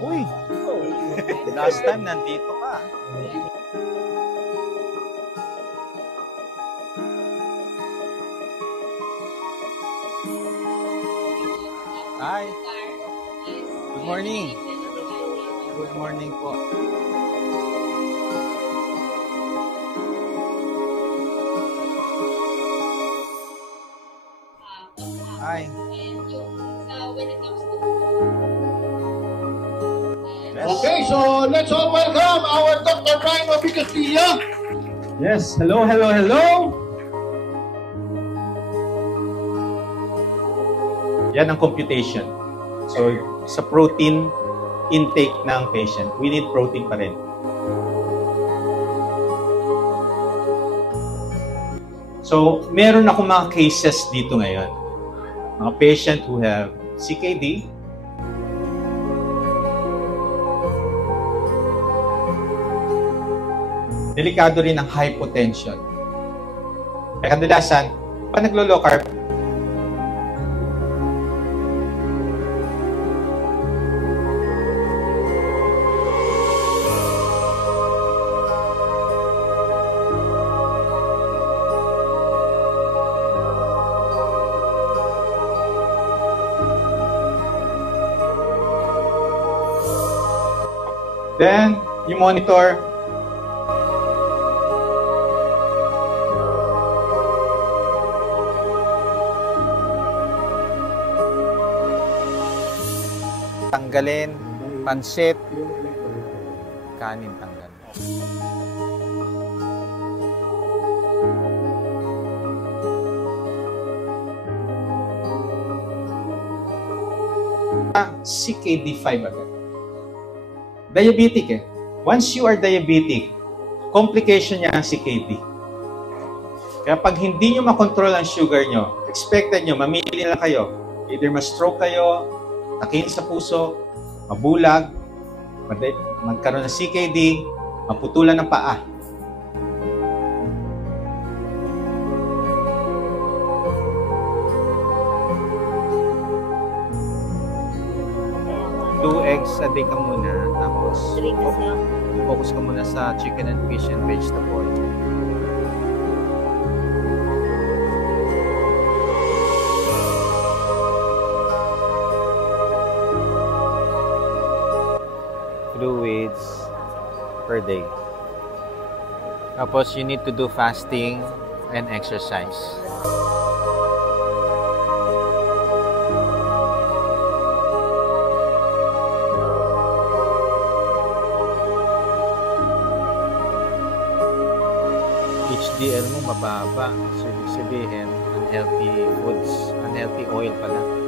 Uy! Last time nandito ka. Hi! Good morning! Good morning po. Hi! Okay, so let's all welcome our Dr. Brian Obi Castilla. Yes, hello, hello, hello. Yan ang computation. So, sa protein intake ng patient, we need protein pa rin. So, meron ako mga cases dito ngayon. Mga patient who have CKD, delikado rin ang hypotension. Kaya kadalasan, pag naglo-low carb, then, you monitor Tanggalin, pansit, kanin tanggal. CKD5 agad. Diabetic eh. Once you are diabetic, complication niya ang CKD. Kaya pag hindi nyo makontrol ang sugar nyo, expected nyo, mamili lang kayo. Either ma-stroke kayo, takin sa puso, mabulag, magkaroon ng CKD, maputulan ng paa. Two eggs a day ka muna, tapos focus ka muna sa chicken and fish and vegetable. Fluids per day. Tapos you need to do fasting and exercise. HDL mo mababa. So, ibig sabihin, unhealthy foods, unhealthy oil pala.